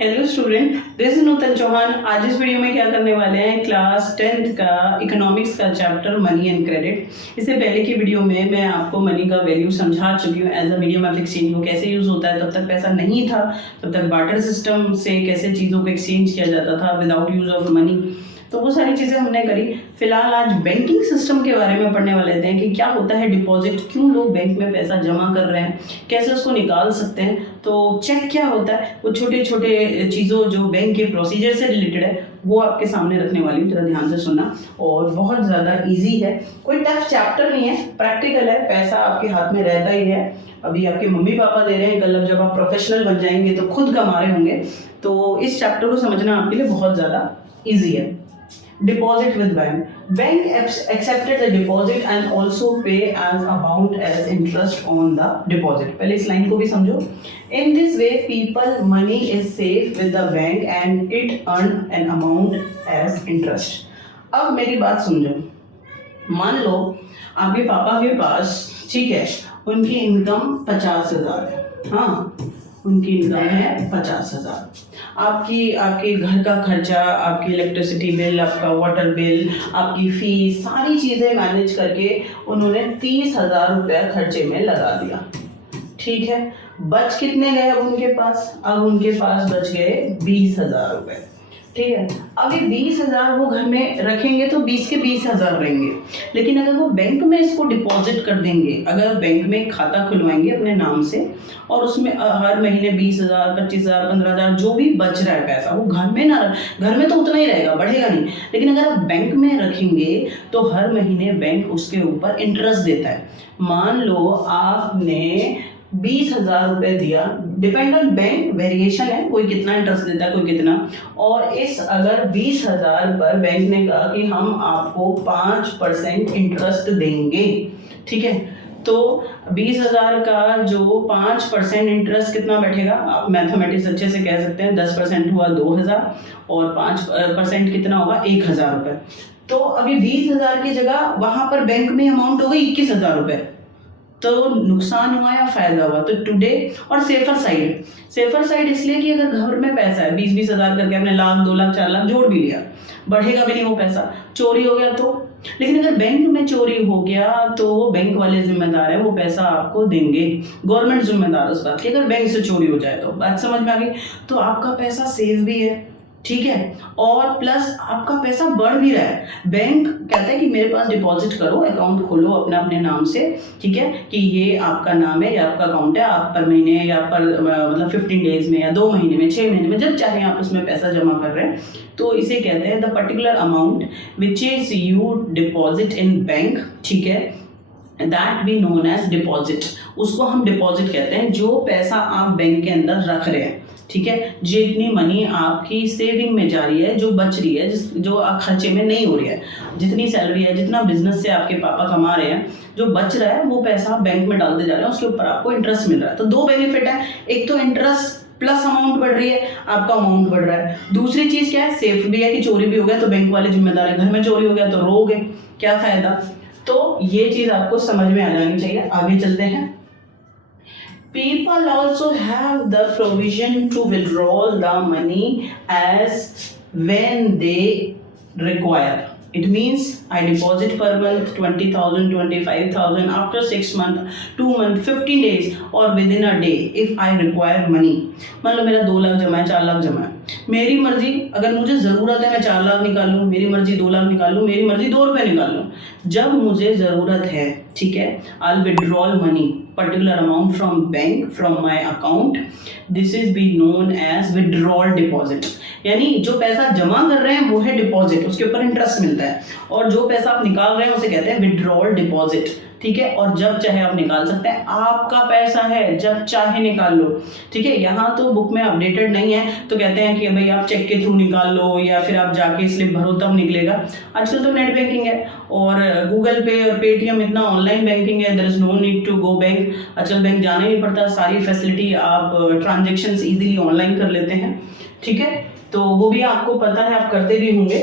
Hello student, this is नूतन चौहान। आज इस video में क्या करने वाले हैं, क्लास 10th का इकोनॉमिक्स का चैप्टर मनी एंड क्रेडिट। इससे पहले की वीडियो में मैं आपको मनी का वैल्यू समझा चुकी हूँ। As a medium of exchange वो कैसे यूज़ होता है। तब तक पैसा नहीं था, तब तक बार्टर सिस्टम से कैसे चीज़ों को एक्सचेंज किया जाता था विदाउट यूज़ ऑफ मनी, तो वो सारी चीज़ें हमने करी। फिलहाल आज बैंकिंग सिस्टम के बारे में पढ़ने वाले हैं कि क्या होता है डिपॉजिट, क्यों लोग बैंक में पैसा जमा कर रहे हैं, कैसे उसको निकाल सकते हैं, तो चेक क्या होता है, वो छोटे छोटे चीज़ों जो बैंक के प्रोसीजर से रिलेटेड है वो आपके सामने रखने वाली हूँ। थोड़ा ध्यान से सुनना, और बहुत ज़्यादा ईजी है, कोई टफ चैप्टर नहीं है, प्रैक्टिकल है। पैसा आपके हाथ में रहता ही है, अभी आपके मम्मी पापा दे रहे हैं, कल जब आप प्रोफेशनल बन जाएंगे तो खुद कमा रहे होंगे। तो इस चैप्टर को समझना आपके लिए बहुत ज़्यादा ईजी है। Deposit with bank. Bank accepted the deposit and also pay as amount as interest on the deposit. पहले इस लाइन को भी समझो। In this way, people money is safe with the bank and it earn an amount as interest. अब मेरी बात समझो। मान लो आपके पापा के पास, ठीक है, उनकी इनकम 50,000 है। हाँ, उनकी इनकम है 50,000। आपके घर का खर्चा, आपकी इलेक्ट्रिसिटी बिल, आपका वाटर बिल, आपकी फीस, सारी चीज़ें मैनेज करके उन्होंने 30,000 रुपया खर्चे में लगा दिया। ठीक है, बच कितने गए अब उनके पास? अब उनके पास बच गए 20,000 रुपये। ठीक है, अब ये 20,000 वो घर में रखेंगे तो 20 के 20,000 रहेंगे। लेकिन अगर वो बैंक में इसको डिपॉजिट कर देंगे, अगर बैंक में खाता खुलवाएंगे अपने नाम से और उसमें हर महीने 20,000, 25,000, 15,000 जो भी बच रहा है पैसा, वो घर में ना, घर में तो उतना ही रहेगा, बढ़ेगा नहीं। लेकिन अगर आप बैंक में रखेंगे तो हर महीने बैंक उसके ऊपर इंटरेस्ट देता है। मान लो आपने 20,000 रुपये दिया, डिपेंड ऑन बैंक, वेरिएशन है, कोई कितना इंटरेस्ट देता है, कोई कितना। और इस अगर 20,000 पर बैंक ने कहा कि हम आपको 5% इंटरेस्ट देंगे, ठीक है, तो 20,000 का जो 5% इंटरेस्ट कितना बैठेगा? आप मैथमेटिक्स अच्छे से कह सकते हैं। 10% हुआ 2,000 और 5% कितना होगा? 1,000 रुपये। तो अभी 20,000 की जगह वहां पर बैंक में अमाउंट हो गई 21,000 रुपये। तो नुकसान हुआ या फायदा हुआ? तो टुडे, और सेफर साइड इसलिए कि अगर घर में पैसा है 20,000 करके आपने लाख, 2 लाख, 4 लाख जोड़ भी लिया, बढ़ेगा भी नहीं वो पैसा, चोरी हो गया तो। लेकिन अगर बैंक में चोरी हो गया तो बैंक वाले जिम्मेदार है, वो पैसा आपको देंगे, गवर्नमेंट जिम्मेदार है उस बात की। अगर बैंक से चोरी हो जाए तो बात समझ में आ गई। तो आपका पैसा सेफ भी है, ठीक है, और प्लस आपका पैसा बढ़ भी रहा है। बैंक कहता है कि मेरे पास डिपॉजिट करो, अकाउंट खोलो अपना अपने नाम से, ठीक है, कि ये आपका नाम है, ये आपका अकाउंट है, आप पर महीने या पर मतलब 15 डेज में या 2 महीने में, 6 महीने में, जब चाहे आप उसमें पैसा जमा कर रहे हैं। तो इसे कहते हैं the particular amount which is you deposit in bank, ठीक है, that we known as deposit. उसको हम डिपॉजिट कहते हैं, जो पैसा आप बैंक के अंदर रख रहे हैं, ठीक है, जितनी मनी आपकी सेविंग में जा रही है, जो बच रही है, जो खर्चे में नहीं हो रही है, जितनी सैलरी है, जितना बिजनेस से आपके पापा कमा रहे हैं, जो बच रहा है वो पैसा आप बैंक में डालते जा रहे हैं, उसके ऊपर आपको इंटरेस्ट मिल रहा है। तो 2 बेनिफिट है, एक तो इंटरेस्ट प्लस अमाउंट बढ़ रही है, आपका अमाउंट बढ़ रहा है। दूसरी चीज क्या है, सेफ भी है कि चोरी भी हो गया तो बैंक वाले जिम्मेदार है, घर में चोरी हो गया तो रोगे, क्या फायदा। तो ये चीज आपको समझ में आ जानी चाहिए। आगे चलते हैं। People also have the provision to withdraw the money as when they require. It means I deposit per month 20,000, 25,000 after 6 months, 2 months, 15 days or within a day if I require money. मान लो मेरा 2 लाख जमा है, 4 लाख जमा है, मेरी मर्जी, अगर मुझे ज़रूरत है मैं 4 लाख निकाल लूँ, मेरी मर्जी 2 लाख निकाल लूँ, मेरी मर्जी 2 रुपये निकाल लूँ। जब मुझे ज़रूरत है, ठीक है, I'll withdraw money particular amount from bank from my account. This is be known as withdrawal deposit. यानी जो पैसा जमा कर रहे हैं वो है डिपॉजिट, उसके ऊपर इंटरेस्ट मिलता है, और जो पैसा आप निकाल रहे हैं उसे कहते हैं विड्रॉल डिपॉजिट, ठीक है। और जब चाहे आप निकाल सकते हैं, आपका पैसा है, जब चाहे निकाल लो, ठीक है। यहाँ तो बुक में अपडेटेड नहीं है, तो कहते हैं कि भाई आप चेक के थ्रू निकाल लो या फिर आप जाके स्लिप भरो तब निकलेगा। आजकल तो नेट बैंकिंग है और गूगल पे और पेटीएम इतना ऑनलाइन बैंकिंग है, there is no need to go bank. आजकल बैंक जाना ही नहीं पड़ता, सारी फैसिलिटी आप ट्रांजेक्शन्स इजीली ऑनलाइन कर लेते हैं, ठीक है। तो वो भी आपको पता है, आप करते भी होंगे।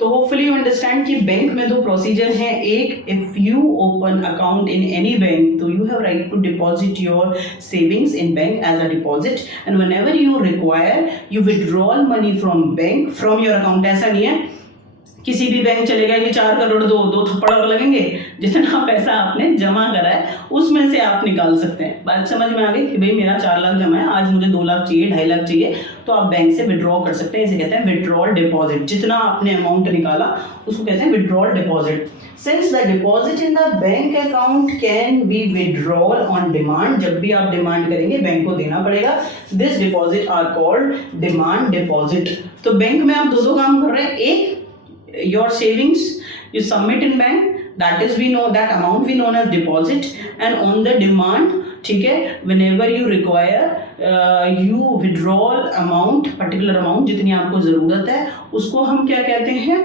तो होपफुली यू अंडरस्टैंड कि बैंक में दो प्रोसीजर हैं। एक, if you open account in any bank तो you have right to deposit your savings in bank as a deposit, and whenever you require you withdrawal money from bank from your account. ऐसा नहीं है किसी भी bank चले गए कि 4 करोड़ दो थप्पड़ और लगेंगे, जितना पैसा आपने जमा करा है उसमें से आप निकाल सकते हैं। बात समझ में आ गई कि भाई मेरा 4 लाख जमा है, आज मुझे 2 लाख चाहिए, 2.5 लाख चाहिए, तो आप बैंक से विड्रॉ कर सकते हैं। इसे कहते हैं विड्रॉल डिपॉजिट। जितना आपने अमाउंट निकाला उसको कहते हैं withdrawal deposit. Since the deposit in the bank account can be withdrawal on demand, जब भी आप डिमांड करेंगे बैंक को देना पड़ेगा। This deposit are called demand deposit. तो बैंक में आप दो काम कर रहे हैं। एक, your savings you submit in bank, that is we know that amount we known as deposit, and on the demand, ठीक है, whenever you require you withdrawal amount, particular amount जितनी आपको ज़रूरत है उसको हम क्या कहते हैं,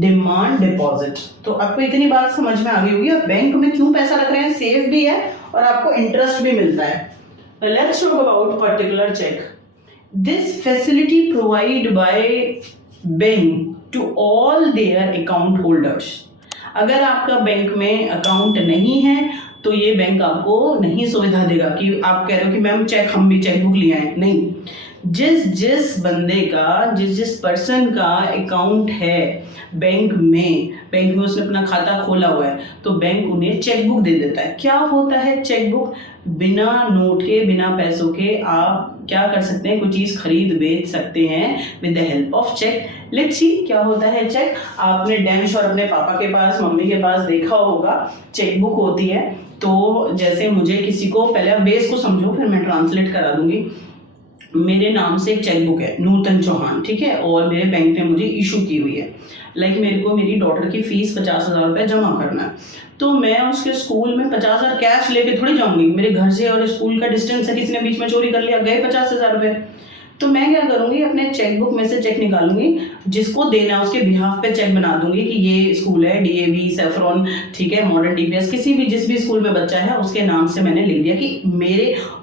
डिमांड डिपॉजिट। तो आपको इतनी बात समझ में आ गई होगी। और बैंक में क्यों पैसा रख रहे हैं, सेफ भी है और आपको इंटरेस्ट भी मिलता है। Let's talk about particular cheque. This facility provide by bank to all their account holders. अगर आपका बैंक में अकाउंट नहीं है तो ये बैंक आपको नहीं सुविधा देगा कि आप कह रहे हो कि मैम हम भी चेकबुक लिए आए। नहीं, जिस बंदे का जिस पर्सन का अकाउंट है बैंक में उसने अपना खाता खोला हुआ है तो बैंक उन्हें चेकबुक दे देता है। क्या होता है चेकबुक? बिना नोट के, बिना पैसों के आप क्या कर सकते हैं, कोई चीज़ खरीद बेच सकते हैं with the help of cheque. Let's see क्या होता है चेक। आपने डैश और अपने पापा के पास, मम्मी के पास देखा होगा चेकबुक होती है। तो जैसे मुझे किसी को, पहले आप बेस को समझो फिर मैं ट्रांसलेट करा दूंगी। मेरे नाम से एक चेकबुक है नूतन चौहान, ठीक है, और मेरे बैंक ने मुझे इशू की हुई है। मेरे को मेरी डॉटर की फीस 50,000 रुपये जमा करना है, तो मैं उसके स्कूल में 50,000 कैश लेके थोड़ी जाऊंगी। मेरे घर से और स्कूल का डिस्टेंस है, किसी ने बीच में चोरी कर लिया, गए 50,000 रुपये। तो मैं क्या करूंगी, अपने चेकबुक में से चेक निकालूंगी, जिसको देना है उसके बिहाफ पे चेक बना दूंगी कि ये स्कूल है DAV, सेफ्रॉन, ठीक है, मॉडर्न DPS, जिस भी स्कूल में बच्चा है उसके नाम से मैंने लिख दिया कि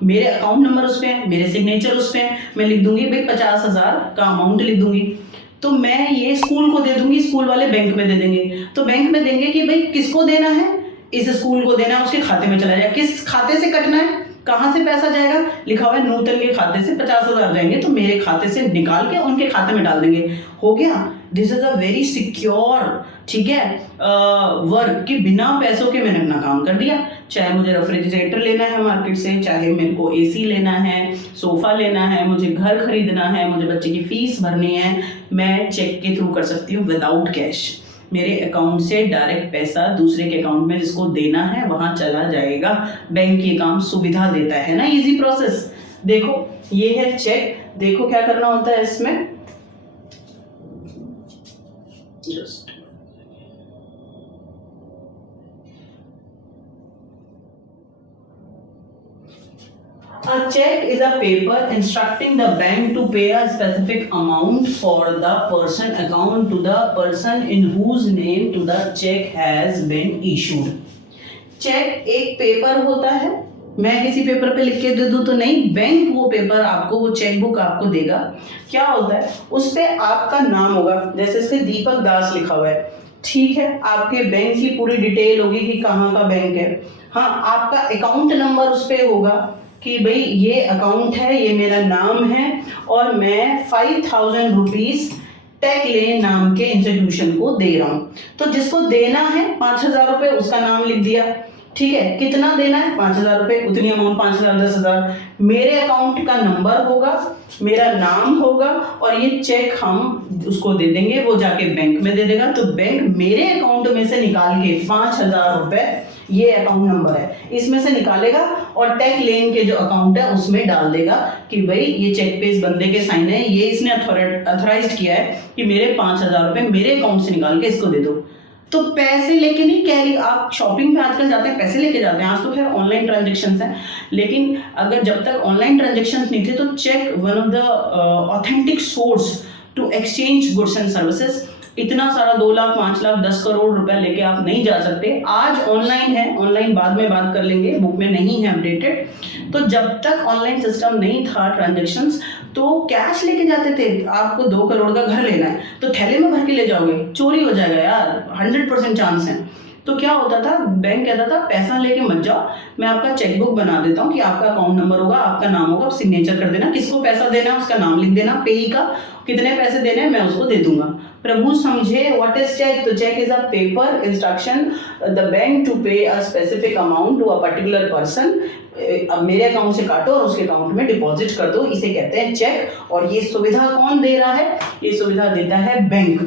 मेरे अकाउंट नंबर उस पर है, मेरे सिग्नेचर उस पर है। मैं लिख दूंगी भाई 50,000 का अमाउंट लिख दूंगी। तो मैं ये स्कूल को दे दूंगी, स्कूल वाले बैंक में दे देंगे। तो बैंक में देंगे कि भाई किसको देना है, इस स्कूल को देना है, उसके खाते में चला जाए। किस खाते से कटना है, कहाँ से पैसा जाएगा, लिखा हुआ है नूतन के खाते से 50,000 जाएंगे, तो मेरे खाते से निकाल के उनके खाते में डाल देंगे। हो गया। This is a very secure, ठीक है, वर्क कि बिना पैसों के मैंने अपना काम कर दिया। चाहे मुझे रेफ्रिजरेटर लेना है मार्केट से, चाहे मेरे को AC लेना है, सोफा लेना है, मुझे घर खरीदना है, मुझे बच्चे की फीस भरनी है, मैं चेक के थ्रू कर सकती हूँ विदाउट कैश। मेरे अकाउंट से डायरेक्ट पैसा दूसरे के अकाउंट में जिसको देना है वहां चला जाएगा। बैंक ये काम सुविधा देता है ना, इजी प्रोसेस। देखो ये है चेक, देखो क्या करना होता है इसमें। Just a check is a paper instructing the bank to pay a specific amount for the person account to the person in whose name to the check has been issued। Cheque एक paper होता है, मैं किसी paper पे लिख के दे दूं तो नहीं, बैंक वो पेपर आपको, वो चेकबुक आपको देगा। क्या होता है उस पे आपका नाम होगा, जैसे इस पे दीपक दास लिखा हुआ है, ठीक है, आपके बैंक की पूरी डिटेल होगी कि कहाँ का बैंक है। हाँ, आपका अकाउंट नंबर उस पे होगा कि भाई ये अकाउंट है, ये मेरा नाम है और मैं 5,000 रुपीज टेक लेन नाम के इंस्टीट्यूशन को दे रहा हूँ। तो जिसको देना है 5,000 रुपये, उसका नाम लिख दिया, ठीक है, कितना देना है 5,000 रुपये, उतनी अमाउंट 5,000, 10,000, मेरे अकाउंट का नंबर होगा, मेरा नाम होगा और ये चेक हम उसको दे देंगे, वो जाके बैंक में दे देगा। तो बैंक मेरे अकाउंट में से निकाल के 5,000 रुपये, ये अकाउंट नंबर है, इसमें से निकालेगा और टेक लेन के जो अकाउंट है उसमें डाल देगा कि भाई ये चेक पे इस बंदे के साइन है, ये इसने अथोराइज किया है कि मेरे 5,000 रुपये मेरे अकाउंट से निकाल के इसको दे दो। तो पैसे लेके नहीं कह रही, आप शॉपिंग पे आजकल जाते हैं पैसे लेके जाते हैं, आज तो खैर ऑनलाइन ट्रांजेक्शन्स हैं, लेकिन अगर जब तक ऑनलाइन ट्रांजेक्शन्स नहीं थे तो cheque one of the authentic source to exchange goods and services. इतना सारा 2 लाख 5 लाख 10 करोड़ रुपए लेके आप नहीं जा सकते। आज ऑनलाइन है, ऑनलाइन बाद में बात कर लेंगे, बुक में नहीं है अपडेटेड। तो जब तक ऑनलाइन सिस्टम नहीं था ट्रांजेक्शंस, तो कैश लेके जाते थे। आपको 2 करोड़ का घर लेना है तो थैले में भर के ले जाओगे, चोरी हो जाएगा यार, 100% चांस है। तो क्या होता था, बैंक कहता था पैसा लेके मत जाओ, मैं आपका चेकबुक बना देता हूँ कि आपका अकाउंट नंबर होगा, आपका नाम होगा, सिग्नेचर कर देना, किसको पैसा देना है उसका नाम लिख देना, पेई का कितने पैसे देने हैं मैं उसको दे दूंगा। प्रभु समझे व्हाट इज चेक? तो cheque is a paper instruction the bank to pay a specific amount to a particular person. अब मेरे अकाउंट से काटो और उसके अकाउंट में डिपॉजिट कर दो, इसे कहते हैं चेक। और ये सुविधा कौन दे रहा है? ये सुविधा देता है बैंक।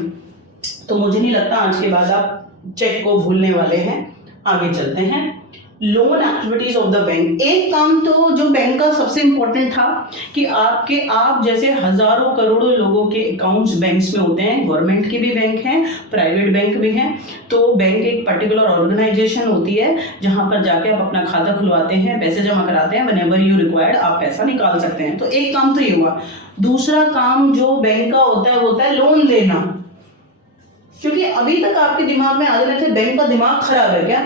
तो मुझे नहीं लगता आज के बाद आप चेक को भूलने वाले हैं। आगे चलते हैं, loan activities of the bank. एक काम तो जो बैंक का सबसे इंपॉर्टेंट था कि आप जैसे हजारों करोड़ों लोगों के अकाउंट्स बैंक्स में होते हैं, गवर्नमेंट के भी बैंक हैं, प्राइवेट बैंक भी हैं। तो बैंक एक पर्टिकुलर ऑर्गेनाइजेशन होती है जहां पर जाके आप अपना खाता खुलवाते हैं, पैसे जमा कराते हैं, व्हेनेवर यू रिक्वायर्ड आप पैसा निकाल सकते हैं। तो एक काम तो ये हुआ। दूसरा काम जो बैंक का होता है लोन लेना। क्योंकि अभी तक आपके दिमाग में आ रहे थे बैंक का दिमाग खराब है क्या,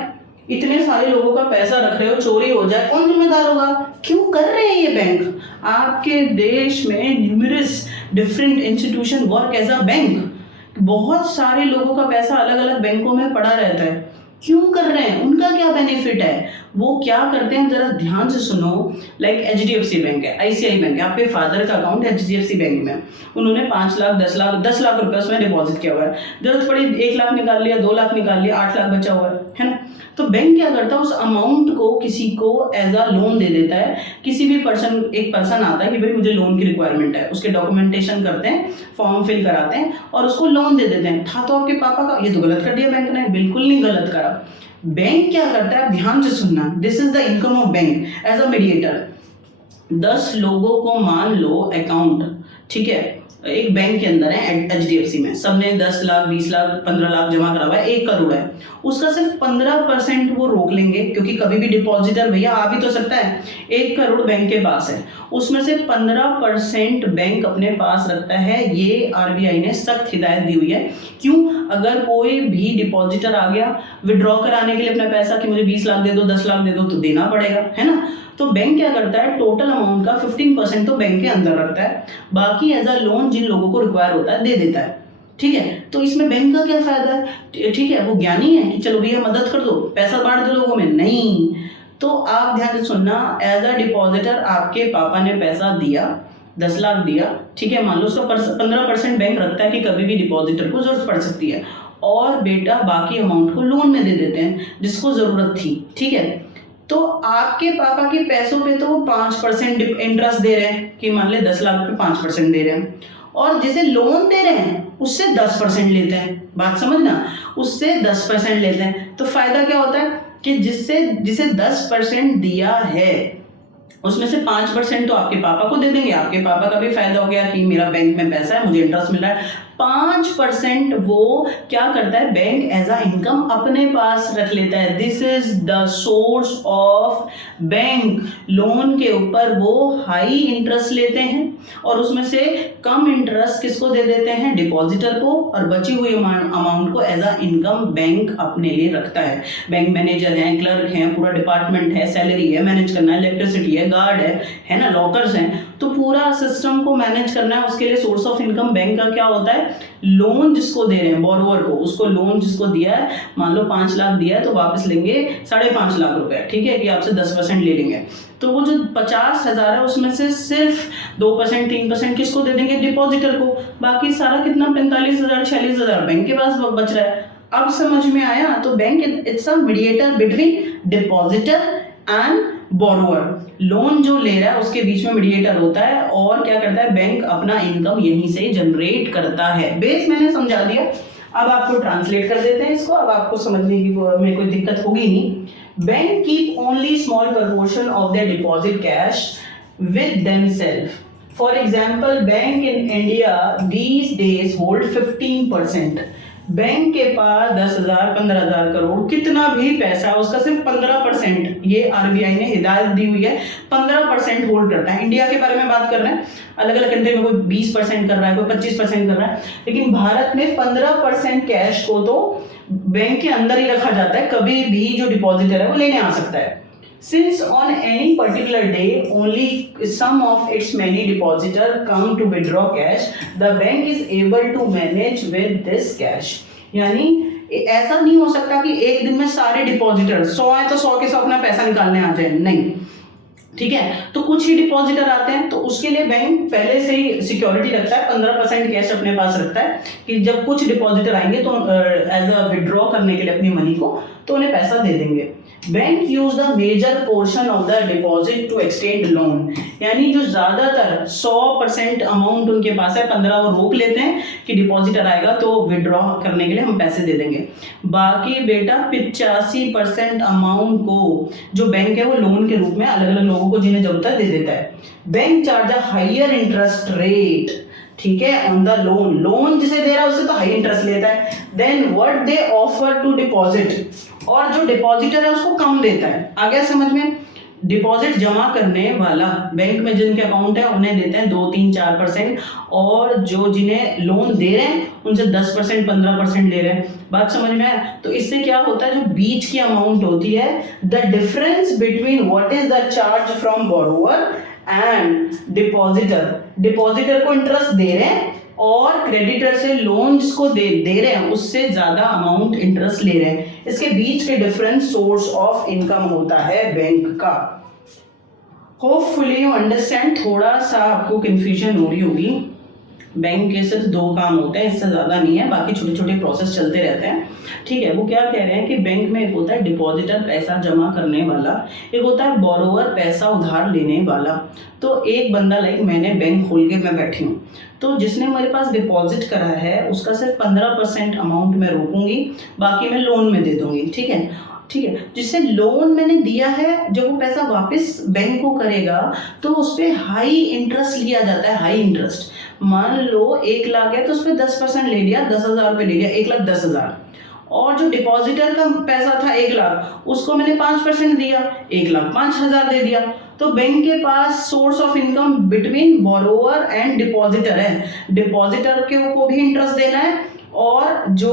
इतने सारे लोगों का पैसा रख रहे हो, चोरी हो जाए कौन जिम्मेदार होगा? क्यों कर रहे हैं ये बैंक? आपके देश में numerous different institution work as a bank. बहुत सारे लोगों का पैसा अलग अलग बैंकों में पड़ा रहता है। क्यों कर रहे हैं? उनका क्या बेनिफिट है? वो क्या करते हैं जरा ध्यान से सुनो। लाइक HDFC बैंक है, ICICI बैंक है, आपके फादर का अकाउंट HDFC बैंक में, उन्होंने 5 लाख 10 लाख रुपए उसमें डिपॉजिट किया हुआ है। जरूरत पड़ी 1 लाख निकाल लिया, 2 लाख निकाल लिया, 8 लाख बचा हुआ है ना। तो बैंक क्या करता है, उस अमाउंट को किसी को एज अ लोन दे देता है। किसी भी एक पर्सन आता है कि भाई मुझे लोन की रिक्वायरमेंट है, उसके डॉक्यूमेंटेशन करते हैं, फॉर्म फिल कराते हैं और उसको लोन दे देते हैं। था तो आपके पापा का, ये तो गलत कर दिया बैंक ने, बिल्कुल नहीं गलत करा। बैंक क्या करता है, ध्यान से सुनना, this is the income of bank as a mediator. 10 लोगों को मान लो अकाउंट, ठीक है, एक बैंक के अंदर है HDFC में, सबने 10 लाख 20 लाख 15 लाख जमा करा हुआ है, 1 करोड़ है, उसका सिर्फ 15% वो रोक लेंगे। क्योंकि कभी भी डिपॉजिटर भैया आ भी तो सकता है। 1 करोड़ बैंक के पास है, उसमें से 15% बैंक अपने पास रखता है। ये RBI ने सख्त हिदायत दी हुई है। क्यों? अगर कोई भी डिपॉजिटर आ गया विड्रॉ कराने के लिए अपना पैसा कि मुझे 20 लाख दे दो, 10 लाख दे दो, तो देना पड़ेगा, है ना। तो बैंक क्या करता है, टोटल अमाउंट का 15% तो बैंक के अंदर रखता है, बाकी एज अ लोन जिन लोगों को रिक्वायर होता है दे देता है। ठीक है, तो इसमें बैंक का क्या फायदा है? ठीक है, वो ज्ञानी है कि चलो भैया मदद कर दो, पैसा बांट दो लोगों में, नहीं। तो आप ध्यान से सुनना, एज अ डिपॉजिटर आपके पापा ने पैसा दिया, 10 लाख दिया, ठीक है, मान लो उसका 15% बैंक रखता है कि कभी भी डिपॉजिटर को जरूरत पड़ सकती है, और बेटा बाकी अमाउंट को लोन में दे देते हैं जिसको जरूरत थी। ठीक है, तो आपके पापा के पैसों पे तो वो 5% इंटरेस्ट दे रहे हैं कि मान ले 10 लाख पे 5% दे रहे हैं, और जिसे लोन दे रहे हैं उससे 10% लेते हैं। बात समझना, उससे 10% लेते हैं। तो फायदा क्या होता है कि जिसे 10% दिया है उसमें से 5% तो आपके पापा को दे देंगे, आपके पापा का भी फायदा हो गया कि मेरा बैंक में पैसा है, मुझे इंटरेस्ट मिल रहा है। 5% वो क्या करता है, बैंक एज अ इनकम अपने पास रख लेता है। This is the source of bank. Loan के ऊपर वो हाई इंटरेस्ट लेते हैं और उसमें से कम इंटरेस्ट किसको दे देते हैं, डिपॉजिटर को, और बची हुई अमाउंट को एज अ इनकम बैंक अपने लिए रखता है। बैंक मैनेजर हैं, क्लर्क हैं, पूरा डिपार्टमेंट है, सैलरी है, मैनेज करना है, इलेक्ट्रिसिटी है, गार्ड है ना, लॉकर्स हैं, तो पूरा सिस्टम को मैनेज करना है। उसके लिए सोर्स ऑफ इनकम बैंक का क्या होता है, लोन जिसको दे रहे हैं बोरोवर को, उसको लोन जिसको दिया है, मान लो 5 लाख दिया है तो वापस लेंगे 5.5 लाख रुपए, ठीक है, कि आपसे 10% ले लेंगे। तो वो जो 50,000 है उसमें से सिर्फ 2% 3% किसको दे देंगे, डिपॉजिटर को। बाकी सारा कितना 45,000 46,000 बैंक के पास बच रहा है। अब समझ में आया? तो bank it's a mediator between depositor and borrower. Loan जो ले रहा है उसके बीच में मीडिएटर होता है, और क्या करता है, बैंक अपना इनकम यहीं से जनरेट करता है। बेस मैंने समझा दिया, अब आपको ट्रांसलेट कर देते हैं इसको। अब आपको समझने की में कोई दिक्कत होगी नहीं। Bank keep only small proportion of their deposit cash with themselves. For example, bank in India these days hold 15%. Bank के पास 10,000 15,000 करोड़ कितना भी पैसा है उसका सिर्फ 15%, ये आरबीआई ने हिदायत दी हुई है, 15% होल्ड करता है। इंडिया के बारे में बात कर रहे हैं, अलग अलग कंट्री में कोई 20% कर रहा है, कोई 25% कर रहा है, लेकिन भारत में 15% कैश को तो बैंक के अंदर ही रखा जाता है, कभी भी जो डिपॉजिटर है वो लेने आ सकता है। Since on any particular day only some of its many depositor come to withdraw cash, the bank is able to manage with this cash. यानी ऐसा नहीं हो सकता कि एक दिन में सारे डिपॉजिटर 100 है तो 100 के 100 अपना पैसा निकालने आ जाए, नहीं, ठीक है। तो कुछ ही डिपॉजिटर आते हैं, तो उसके लिए बैंक पहले से ही सिक्योरिटी रखता है, 15% कैश अपने पास रखता है कि जब कुछ डिपॉजिटर आएंगे तो एज अ विड्रॉ करने के लिए अपनी मनी को, तो उन्हें पैसा दे देंगे। Bank use the major portion of the deposit to extend loan, यानी जो ज्यादातर 100% अमाउंट उनके पास है, 15 वो रोक लेते हैं कि डिपॉजिटर आएगा तो विड्रॉ करने के लिए हम पैसे दे देंगे। बाकी बेटा 85% अमाउंट को जो बैंक है वो लोन के रूप में अलग अलग लोगों को जिन्हें जरूरत है दे देता है। Bank charge a higher interest rate, ठीक है, ऑन द लोन, लोन जिसे दे रहा है उससे तो हाई इंटरेस्ट लेता है, then what they offer to deposit, और जो डिपॉजिटर है उसको कम देता है। आ गया समझ में? डिपॉजिट जमा करने वाला बैंक में जिनके अकाउंट है उन्हें देते हैं 2, 3, 4%, और जो जिन्हें लोन दे रहे हैं उनसे 10%, 15% ले रहे हैं। बात समझ में आया? तो इससे क्या होता है, जो बीच की अमाउंट होती है, the difference between what is the charge from borrower and depositor, depositor को इंटरेस्ट दे रहे हैं और क्रेडिटर से लोन जिसको दे रहे हैं उससे ज्यादा अमाउंट इंटरेस्ट ले रहे हैं, इसके बीच के डिफरेंस सोर्स ऑफ इनकम होता है बैंक का। Hopefully you understand. थोड़ा सा आपको कंफ्यूजन हो रही होगी, बैंक के सिर्फ 2 काम होते हैं, इससे ज़्यादा नहीं है, बाकी छोटे छोटे प्रोसेस चलते रहते हैं, ठीक है। वो क्या कह रहे हैं कि बैंक में एक होता है डिपॉजिटर पैसा जमा करने वाला, एक होता है बोरोवर पैसा उधार लेने वाला। तो एक बंदा लाइक मैंने बैंक खोल के मैं बैठी हूँ, तो जिसने मेरे पास डिपॉजिट करा है उसका सिर्फ 15% अमाउंट मैं रोकूंगी, बाकी मैं लोन में दे दूंगी, ठीक है, ठीक है। जिससे लोन मैंने दिया है, जब वो पैसा वापस बैंक को करेगा तो उस पर हाई इंटरेस्ट लिया जाता है, हाई इंटरेस्ट। मान लो 1 लाख है तो उस पर 10% ले लिया, 10,000 रुपये ले लिया, 1,10,000, और जो डिपॉजिटर का पैसा था 1 लाख उसको मैंने 5% दिया, 1,05,000 दे दिया। तो बैंक के पास source of income between borrower and depositor है, डिपॉजिटर को भी इंटरेस्ट देना है और जो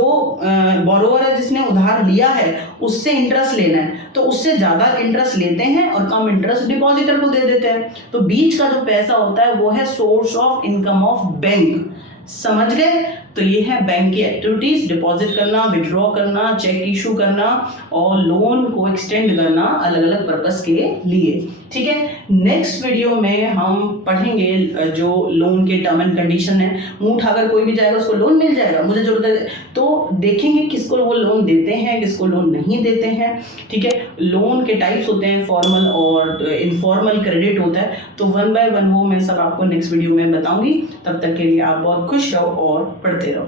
बोरोवर है जिसने उधार लिया है उससे इंटरेस्ट लेना है, तो उससे ज़्यादा इंटरेस्ट लेते हैं और कम इंटरेस्ट डिपॉजिटर को दे देते हैं। तो बीच का जो पैसा होता है वो है source of income of bank. समझ गए? तो ये है बैंक की एक्टिविटीज, डिपॉजिट करना, विड्रॉ करना, चेक इशू करना और लोन को एक्सटेंड करना अलग अलग पर्पस के लिए, ठीक है। नेक्स्ट वीडियो में हम पढ़ेंगे जो लोन के टर्म एंड कंडीशन है, मुंह उठाकर कोई भी जाएगा उसको लोन मिल जाएगा, मुझे जरूरत है, तो देखेंगे किसको वो लोन देते हैं, किसको लोन नहीं देते हैं, ठीक है। लोन के टाइप्स होते हैं, फॉर्मल और इनफॉर्मल क्रेडिट होता है, तो 1 बाय 1 वो मैं सब आपको नेक्स्ट वीडियो में बताऊंगी। तब तक के लिए आप बहुत खुश रहो और पढ़ते रहो।